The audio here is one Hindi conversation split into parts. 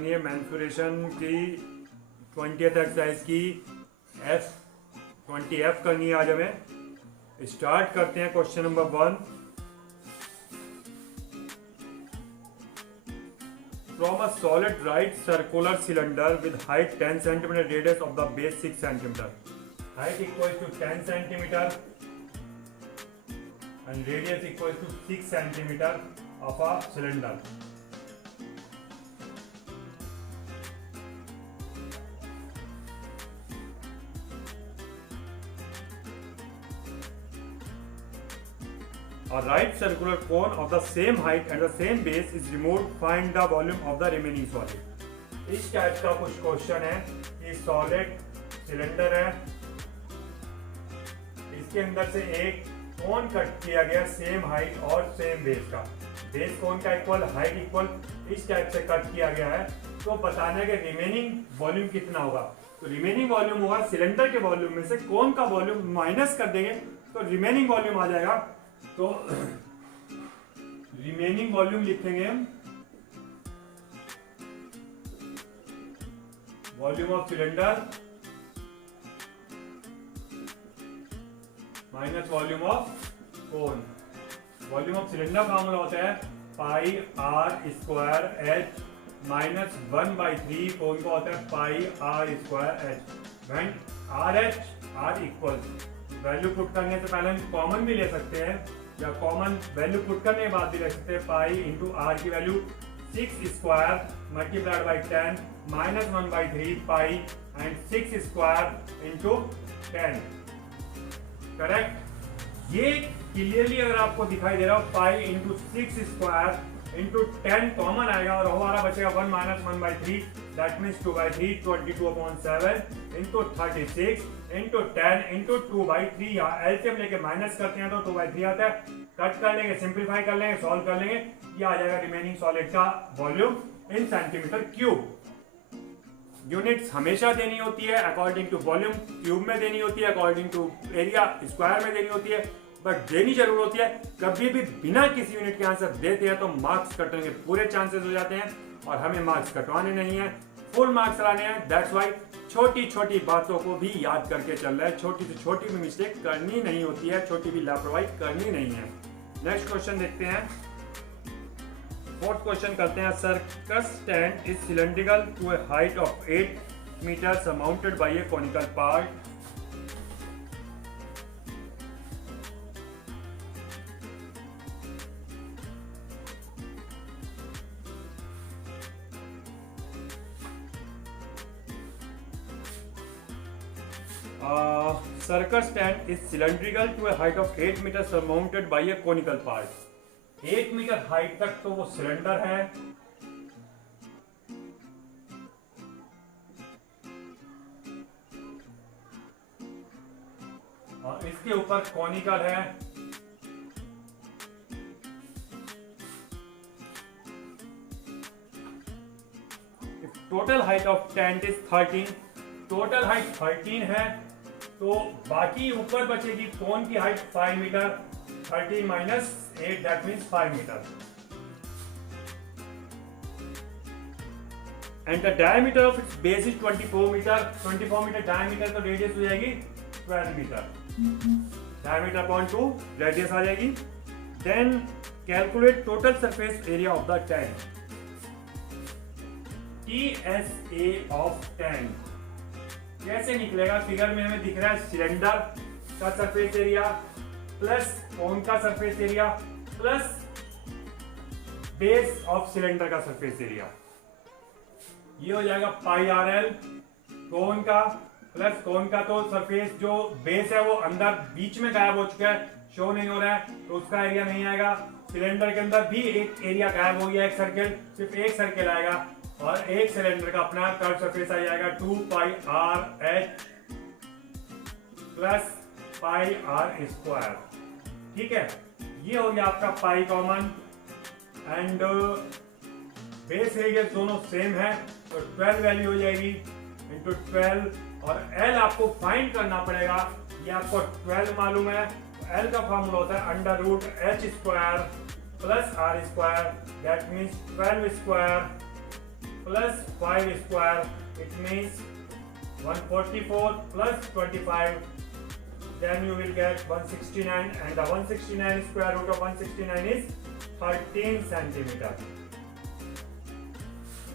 करनी है मेंस्ट्रुएशन की 20th एक्सरसाइज की F करनी है। आज हमें स्टार्ट करते हैं question number 1। From a solid right circular cylinder with height 10 cm, radius of the base 6 cm. Height equals to 10 cm and radius equals to 6 cm of a cylinder. A right circular cone of the same height and the same base is removed. Find the volume of the remaining solid. इस टाइप का कुछ क्वेश्चन है कि सॉलिड सिलेंडर है, इसके अंदर से एक कोन कट किया गया सेम हाइट और सेम बेस का, बेस कोन का इक्वल हाइट इक्वल, इस टाइप से कट किया गया है। तो बताना है कि रिमेनिंग वॉल्यूम कितना होगा। तो रिमेनिंग वॉल्यूम होगा सिलेंडर के वॉल्यूम में से कोन का वॉल्यूम माइनस कर देंगे तो रिमेनिंग वॉल्यूम आ जाएगा। तो रिमेनिंग वॉल्यूम लिखेंगे हम volume of cylinder minus volume of cone. Volume of cylinder formula होता है pi are square H minus 1/3, cone का होता है pi are square h. When r h r equal, value put करने से पहले हम कॉमन भी ले सकते हैं या कॉमन वैल्यू पुट करने के बाद भी ले सकते हैं। पाई इंटू आर की value 6 square multiplied by 10 minus 1/3 pi and 6 square into 10। Correct. ये क्लियरली अगर आपको दिखाई दे रहा हो pi into 6 square into 10 common आएगा और हमारा बचेगा 1 minus 1/3, that means 2/3, 22/7 into 36 into 10 into 2/3। यहाँ एलसीएम लेके माइनस करते हैं तो 2/3 आता है। कट कर लेंगे, सिंप्लीफाई कर लेंगे, सॉल्व कर लेंगे, ये आ जाएगा रिमेनिंग सॉलिड का वॉल्यूम इन सेंटीमीटर क्यूब। यूनिट्स हमेशा देनी होती है अकॉर्डिंग टू वॉल्यूम, क्यूब में देनी होती है, अकॉर्डिंग टू एरिया स्क्वायर में देनी होती है, बट देनी जरूर होती है। कभी भी बिना किसी यूनिट के आंसर देते हैं तो मार्क्स कटने के पूरे चांसेस हो जाते हैं और हमें मार्क्स कटवाने नहीं है, फुल मार्क्स लाने हैं। दैट्स वाई छोटी छोटी बातों को भी याद करके चल रहा है, छोटी से छोटी भी मिस्टेक करनी नहीं होती है, छोटी भी लापरवाही करनी नहीं है। नेक्स्ट क्वेश्चन देखते हैं, फोर्थ क्वेश्चन करते हैं। Circus stand is cylindrical to a height of 8 metre surrounded by a conical part. Circus stand is cylindrical to a height of 8 meters surmounted by a conical part. 1 metre height तक तो वो सिलेंडर है, और इसके ऊपर कॉनिकल है। Total height of tent is 13, total height 13 है तो बाकी ऊपर बचेगी कोन की height 5 metre, 13 minus 8 that means 5 metre. And the diameter of its base is 24 metre, 24 metre diameter, तो रेडियस हो जाएगी 12 मीटर। डायमीटर अपॉन 2 रेडियस आ जाएगी। Then calculate total surface area of the tank. TSA of tank कैसे निकलेगा? फिगर में हमें दिख रहा है सिलेंडर का सरफेस एरिया प्लस कोन का surface area plus base of cylinder का सरफेस एरिया। ये हो जाएगा पाई आर एल कोन का प्लस कोन का, तो सरफेस जो बेस है वो अंदर बीच में गायब हो चुका है, शो नहीं हो रहा है, तो उसका एरिया नहीं आएगा। सिलेंडर के अंदर भी एक एरिया गायब हो गया, एक सर्किल, सिर्फ एक सर्किल आएगा और एक सिलेंडर का अपना कर्व सरफेस आ जाएगा 2 pi R H plus pi are square. ठीक है, ये हो गया आपका pi common and base radius दोनों सेम है तो 12 वैल्यू हो जाएगी इंटू 12 और एल आपको फाइंड करना पड़ेगा। ये आपको 12 मालूम है, एल का फॉर्मूला होता है under root H square plus R square, that means 12 square plus 5 square, it means 144 plus 25, then you will get 169, and the 169 square root of 169 is 13 centimeter.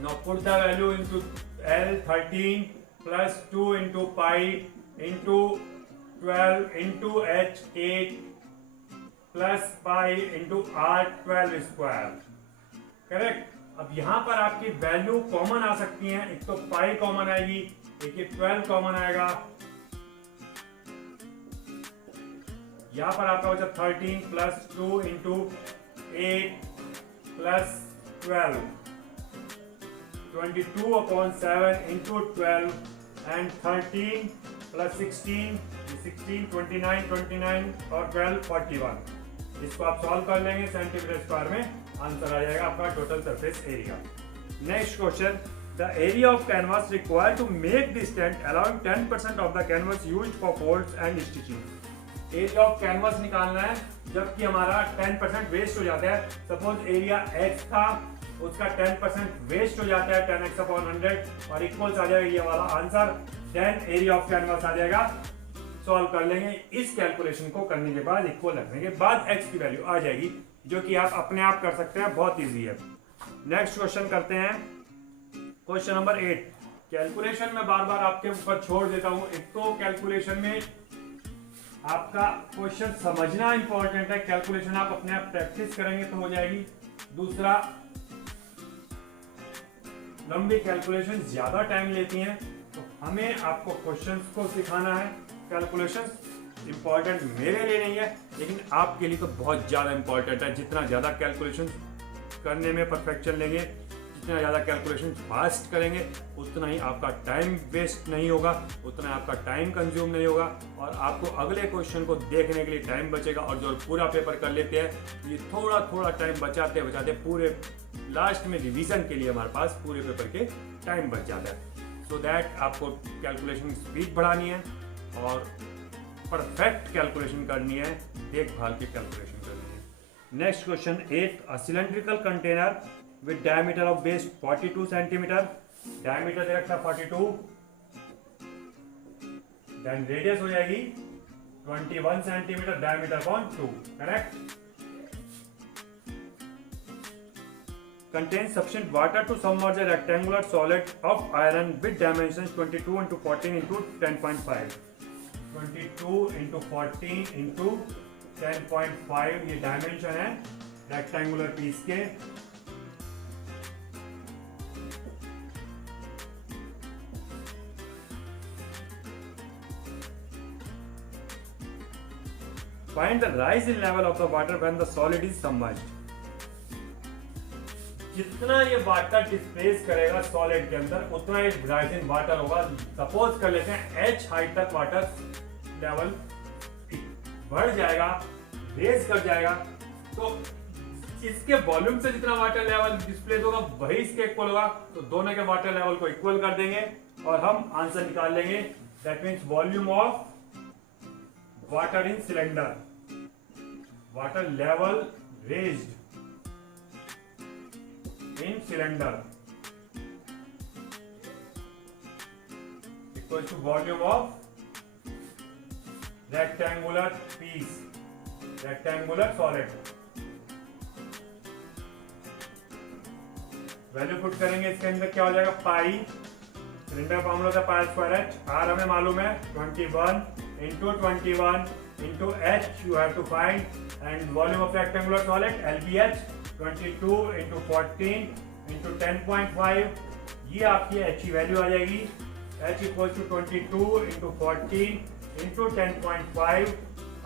Now put the value into L. 13 plus 2 into pi into 12 into H 8 plus pi into R 12 square. Correct. अब यहाँ पर आपकी वैल्यू कॉमन आ सकती हैं. एक तो पाई कॉमन आएगी, एक ये 12 कॉमन आएगा. यहाँ पर आपका बचा 13 plus 2 into 8 plus 12, 22/7 into 12 and 13 plus 16, 29 और 12 41. इसको आप सॉल्व कर लेंगे सेंटीमीटर स्क्वायर में, आंसर आ जाएगा आपका total surface area. Next question, the area of canvas required to make the stand allowing 10% of the canvas used for folds and stitching. Area of canvas निकालना है जबकि हमारा 10% वेस्ट हो जाता है. सपोज एरिया x था, उसका 10% वेस्ट हो जाता है 10x/100 और इक्वल्स आ जाएगा ये वाला answer. Then area of canvas आ जाएगा. सॉल्व कर लेंगे. इस कैलकुलेशन को करने के बाद इक्वल रखने के बाद x की वैल्यू आ जाएगी, जो कि आप अपने आप कर सकते हैं. बहुत इजी है. नेक्स्ट क्वेश्चन करते हैं. Question number 8. कैलकुलेशन में बार बार आपके ऊपर छोड़ देता हूं. एक तो कैलकुलेशन में आपका क्वेश्चन समझना इंपॉर्टेंट है. कैलकुलेशन आप अपने आप प्रैक्टिस करेंगे तो हो जाएगी. दूसरा, लंबी कैलकुलेशन ज्यादा टाइम लेती हैं, तो हमें आपको क्वेश्चंस को सिखाना है. कैलकुलेशंस इंपॉर्टेंट मेरे लिए नहीं है, लेकिन आपके लिए तो बहुत ज़्यादा इंपॉर्टेंट है. जितना ज़्यादा कैलकुलेशन करने में परफेक्शन लेंगे, जितना ज़्यादा कैलकुलेशन फास्ट करेंगे, उतना ही आपका टाइम वेस्ट नहीं होगा, उतना आपका टाइम कंज्यूम नहीं होगा और आपको अगले क्वेश्चन को देखने के लिए टाइम बचेगा. और जो पूरा पेपर कर लेते हैं, ये थोड़ा थोड़ा टाइम बचाते बचाते पूरे लास्ट में रिवीजन के लिए हमारे पास पूरे पेपर के टाइम बच जाता है. सो दैट आपको कैलकुलेशन स्पीड बढ़ानी है और परफेक्ट कैलकुलेशन करनी है, देखभाल की कैलकुलेशन करनी है. Next question 8. A cylindrical container with diameter of base 42 centimetre. Diameter दे रखा 42, देन रेडियस हो जाएगी 21 centimetre. Diameter upon 2. Correct. Contains sufficient water to submerge a rectangular solid of iron with dimensions 22 into 14 into 10.5. 22 into 14 into 10.5 ये डायमेंशन है रेक्टेंगुलर पीस के. Find the rise in level of the water when the solid is submerged. जितना ये वाटर डिस्प्लेस करेगा सॉलिड के अंदर, उतना ये राइज इन वाटर होगा. सपोज कर लेते हैं h हाइट तक वाटर लेवल बढ़ जाएगा, रेज कर जाएगा, तो इसके वॉल्यूम से जितना वाटर लेवल डिस्प्लेस होगा वही इसके इक्वल होगा. तो दोनों के वाटर लेवल को इक्वल कर देंगे और हम आंसर निकाल लेंगे. That means volume of water in cylinder, water level raised in cylinder equals to volume of rectangular piece, rectangular solid. Value put करेंगे इसके अंदर क्या हो जाएगा, पाई. सिलेंडर फॉर्मूला था पाई स्क्वायर एच. आर हमें मालूम है 21 into 21 into H you have to find, and volume of rectangular solid LBH 22 into 14 into 10.5. ये आपकी एच की वैल्यू आ जाएगी. H equal to 22 into 14 into 10.5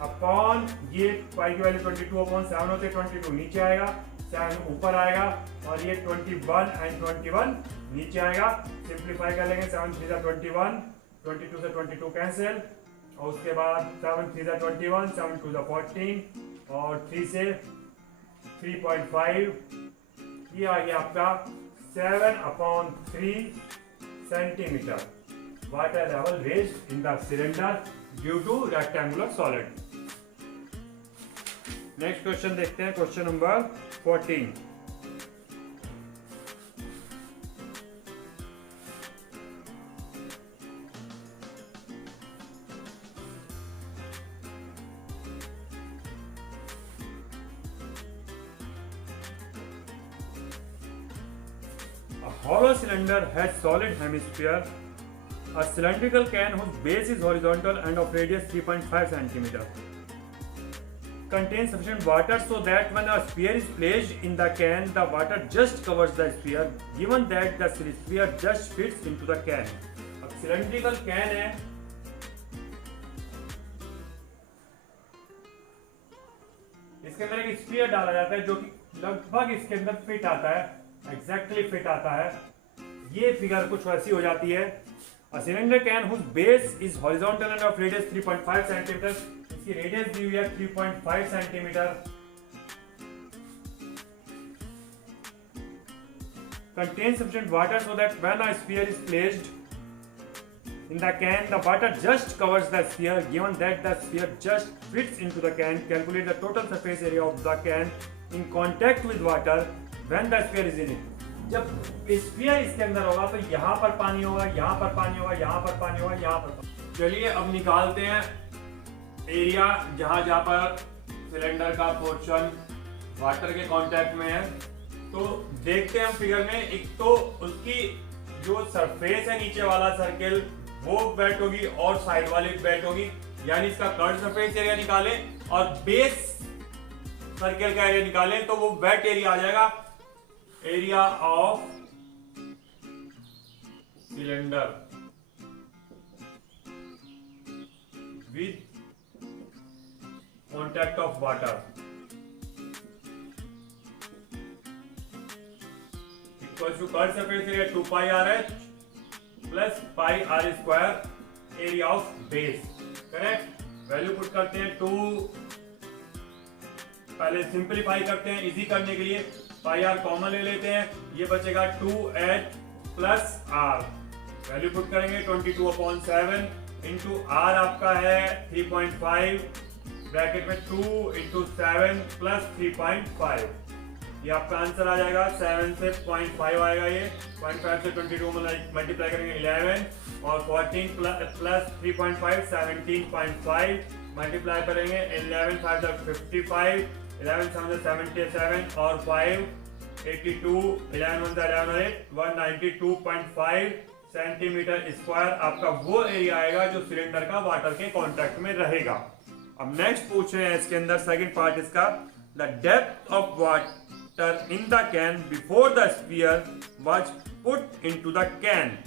upon ये पाई की वैल्यू 22/7 होते 22 नीचे आएगा, 7 ऊपर आएगा और ये 21 एंड 21 नीचे आएगा. सिंप्लीफाई कर लेंगे. 7 3 जा 21, 22 से 22 कैंसिल और उसके बाद 7 3 जा 21, 7 2 जा 14 और 3 से 3.5. ये आ गया आपका 7/3 centimetre water level raised in the cylinder due two rectangular solid. Next question देखते हैं. Question number 14. hollow cylinder has solid hemisphere, a cylindrical can whose base is horizontal and of radius 3.5 cm. Contains sufficient water so that when a sphere is placed in the can, the water just covers the sphere, given that the sphere just fits into the can. अब cylindrical can है, इसके अंदर एक स्फीयर डाला जाता है जो कि लगभग इसके अंदर फिट आता है, एग्जैक्टली फिट आता है। ये फिगर कुछ वैसी हो जाती है। A cylinder can whose base is horizontal and of radius 3.5 cm, इसकी रेडियस दी हुई है 3.5 centimetre. Contains sufficient water so that when a sphere is placed in the can, the water just covers the sphere, given that the sphere just fits into the can. Calculate the total surface area of the can in contact with water when the sphere is in it. जब स्फीयर इसके अंदर होगा तो यहाँ पर पानी होगा, यहाँ पर पानी होगा, यहाँ पर पानी होगा, यहाँ पर। चलिए अब निकालते हैं एरिया जहाँ जहाँ पर सिलेंडर का पोर्शन वाटर के कांटेक्ट में है। तो देखते हैं हम फिगर में, एक तो उसकी जो सरफेस है नीचे वाला सर्किल वो वेट होगी और साइड वाली वेट होगी, यानी इसका कर्व सरफेस एरिया निकालें और बेस सर्किल का एरिया निकालें तो वो वेट एरिया आ जाएगा, area of cylinder with contact of water equals to curve surface area 2 pi R H plus pi are square area of base. Correct, value put करते हैं 2, पहले सिंपलीफाई करते हैं इजी करने के लिए, पाई आर कॉमन ले लेते हैं, ये बचेगा 2h plus are. Value put करेंगे 22/7 इंटू आर आपका है 3.5 ब्रैकेट में 2 इंटू 7 प्लस 3.5, ये आपका आंसर आ जाएगा। 7 से 0.5 आएगा, ये 0.5 से 22 मल्टीप्लाई करेंगे 11 और 14 प्लस 3.5 17.5 मल्टीप्लाई करेंगे 11 5 55 11 7 77 और 5 82 11 1 11 और 8 192.5 सेंटीमीटर स्क्वायर आपका वो एरिया आएगा जो सिलेंडर का वाटर के कॉन्टैक्ट में रहेगा। अब नेक्स्ट पूछ रहे हैं इसके अंदर सेकंड पार्ट इसका, the depth of water in the can before the sphere was put into the can.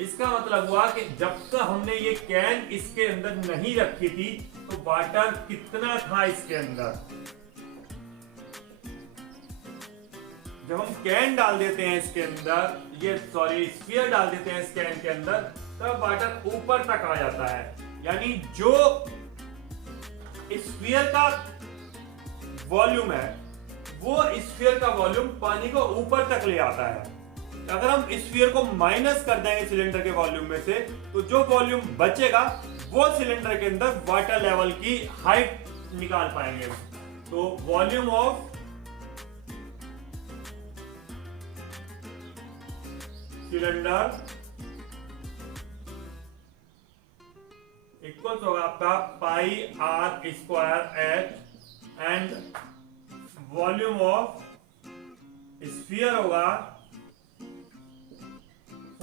इसका मतलब हुआ कि जब तक हमने ये कैन इसके अंदर नहीं रखी थी तो वाटर कितना था इसके अंदर। जब हम कैन डाल देते हैं इसके अंदर, ये सॉरी स्फीयर डाल देते हैं इस कैन के अंदर, तब वाटर ऊपर तक आ जाता है, यानी जो स्फीयर का वॉल्यूम है वो स्फीयर का वॉल्यूम पानी को ऊपर तक ले आता है। अगर हम स्फीयर को माइनस कर देंगे सिलेंडर के वॉल्यूम में से तो जो वॉल्यूम बचेगा वो सिलेंडर के अंदर वाटर लेवल की हाइट निकाल पाएंगे। तो वॉल्यूम ऑफ सिलेंडर इक्वल्स होगा आपका pi are square h and volume of sphere होगा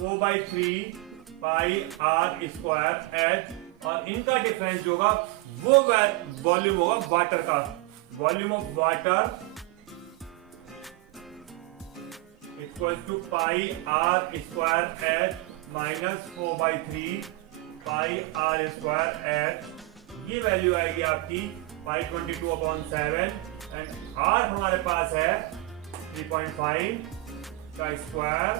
4/3 पाई आर स्क्वायर एच और इनका डिफरेंस जो होगा वो वॉल्यूम होगा वाटर का। Volume of water equals to pi are square H minus 4/3 pi are square H. ये वैल्यू आएगी आपकी पाई 22/7 एंड आर हमारे पास है 3.5 का square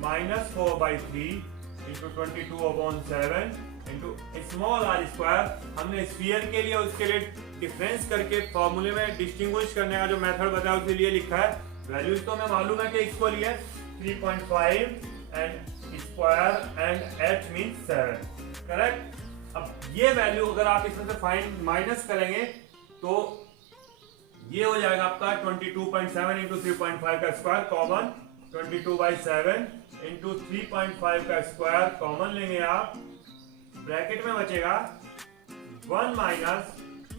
minus 4/3 into 22/7 into small R square. हमने स्फीयर के लिए उसके लिए डिफरेंस करके फॉर्मूले में डिस्टिंग्विश करने का जो मेथड बताया उसके लिए लिखा है। वैल्यूज तो हमें मालूम है कि इक्वल ही है 3.5 and square and h means 7। Correct. अब ये वैल्यू अगर आप इसमें से फाइंड माइनस करेंगे तो ये हो जाएगा आपका 22.7 इंटू 3.5 का स्क्वायर कॉमन 22/7 इंटू 3.5 का स्क्वायर कॉमन लेंगे आप, ब्रैकेट में बचेगा 1 माइनस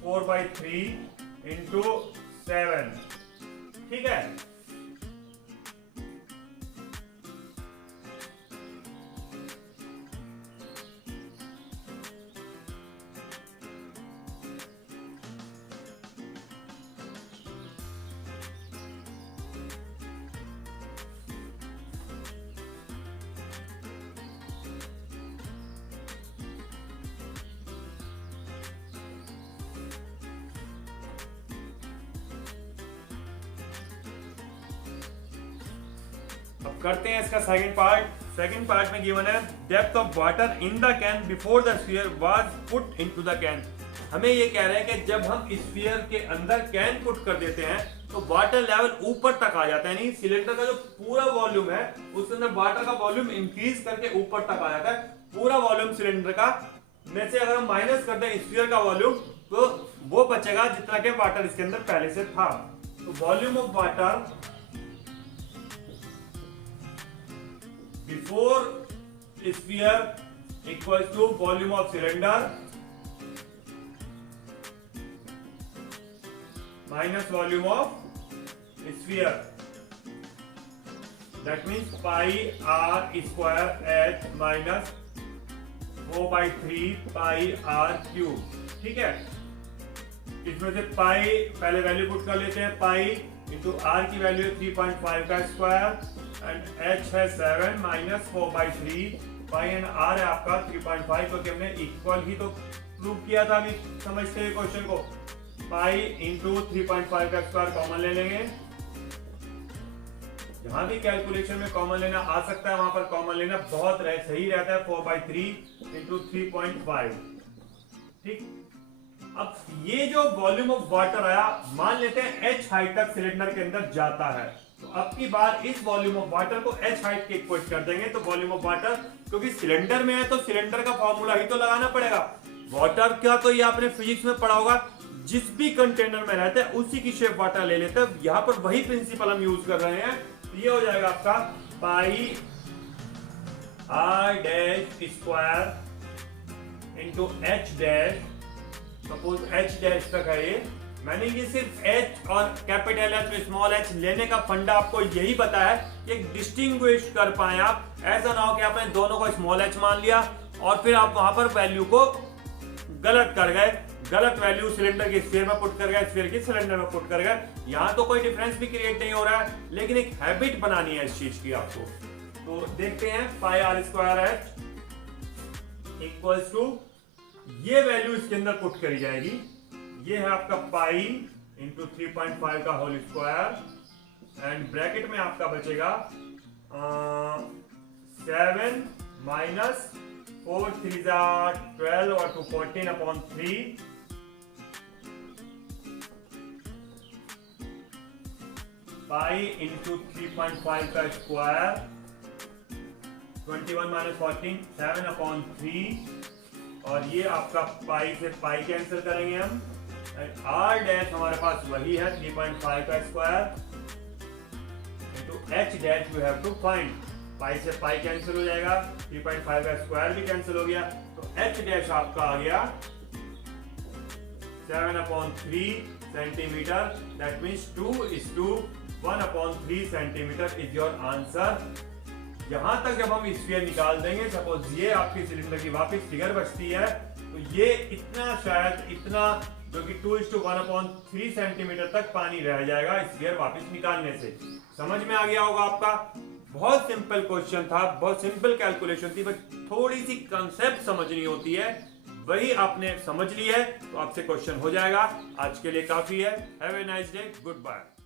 4/3 इंटू 7। ठीक है, अब करते हैं इसका सेकंड पार्ट। सेकंड पार्ट में गिवन है depth of water in the can before the sphere was put into the can. हमें ये कह रहे हैं कि जब हम स्फीयर के अंदर कैन पुट कर देते हैं तो वाटर लेवल ऊपर तक आ जाता है, यानी सिलेंडर का जो पूरा वॉल्यूम है उसके अंदर वाटर का वॉल्यूम इंक्रीज करके ऊपर तक आ जाता है। पूरा वॉल्यूम सिलेंडर का में से अगर हम माइनस कर दें स्फीयर का वॉल्यूम तो वो बचेगा जितना के वाटर इसके अंदर पहले से था। तो volume of water before sphere equals to volume of cylinder minus volume of sphere. That means pi r square h minus 4/3 pi r cube। ठीक है, इसमें से पाई पहले वैल्यू पुट कर लेते हैं। पाई इंटू आर की वैल्यू 3.5 का स्क्वायर एंड एच है 7 माइनस 4/3 पाई एंड आर है आपका 3.5, क्योंकि हमने इक्वल ही तो प्रूव किया था। अभी समझते हैं क्वेश्चन को। पाई इंटू 3.5 का स्क्वायर कॉमन ले लेंगे। जहां भी कैलकुलेशन में कॉमन लेना आ सकता है वहां पर कॉमन लेना बहुत सही रहता है। 4/3 इंटू 3.5। ठीक, अब ये जो वॉल्यूम ऑफ वाटर आया, मान लेते हैं h हाइट तक सिलेंडर के अंदर जाता है, तो अब की बार इस वॉल्यूम ऑफ वाटर को h हाइट के इक्वेट कर देंगे। तो वॉल्यूम ऑफ वाटर क्योंकि सिलेंडर में है तो सिलेंडर का फॉर्मूला ही तो लगाना पड़ेगा। वाटर का तो ये आपने फिजिक्स में पढ़ा होगा, जिस भी कंटेनर में रहता है उसी की शेप वाटर ले लेते हैं। यहां पर वही प्रिंसिपल हम यूज कर रहे हैं। तो ये हो जाएगा आपका pi r dash square into h dash. Suppose h dash तक है ये, मैंने ये सिर्फ एच और कैपिटल एच स्मॉल एच लेने का फंडा आपको यही बताया कि डिस्टिंग्विश कर पाए आप। ऐसा ना हो कि आपने दोनों को स्मॉल एच मान लिया और फिर आप वहां पर वैल्यू को गलत कर गए, गलत वैल्यू सिलेंडर के स्फीयर में पुट कर गए, स्फीयर की सिलेंडर में पुट कर गए। यहां तो कोई डिफरेंस भी क्रिएट नहीं हो रहा है, लेकिन एक हैबिट बनानी है इस चीज की आपको। तो देखते हैं pi are square h equals to, ये वैल्यू इसके अंदर पुट करी जाएगी। ये है आपका पाई इंटू 3.5 का होल स्क्वायर एंड ब्रैकेट में आपका बचेगा 7 माइनस 4 3 12 और 2 14/3 पाई इंटू 3.5 का स्क्वायर 21 माइनस 14 7/3 और ये आपका पाई से पाई कैंसिल करेंगे हम। आर डैश हमारे पास वही है 3.5 का square into h dash we have to find. Pi से पाई कैंसिल हो जाएगा, 3.5 का स्क्वायर भी कैंसिल हो गया, तो एच डैश आपका आ गया 7/3 centimetre. That means 2:1/3 centimetre is your answer. यहां तक जब हम स्फीयर निकाल देंगे, सपोज ये आपकी सिलेंडर की वापस फिगर बचती है, तो ये इतना शायद इतना जो कि 2:1/3 सेंटीमीटर तक पानी रह जाएगा स्फीयर वापस निकालने से। समझ में आ गया होगा आपका। बहुत सिंपल क्वेश्चन था, बहुत सिंपल कैलकुलेशन थी, बस थोड़ी सी कंसेप्ट समझनी होती है, वही आपने समझ ली है तो आपसे क्वेश्चन हो जाएगा। आज के लिए काफी है। Have a nice day, good bye.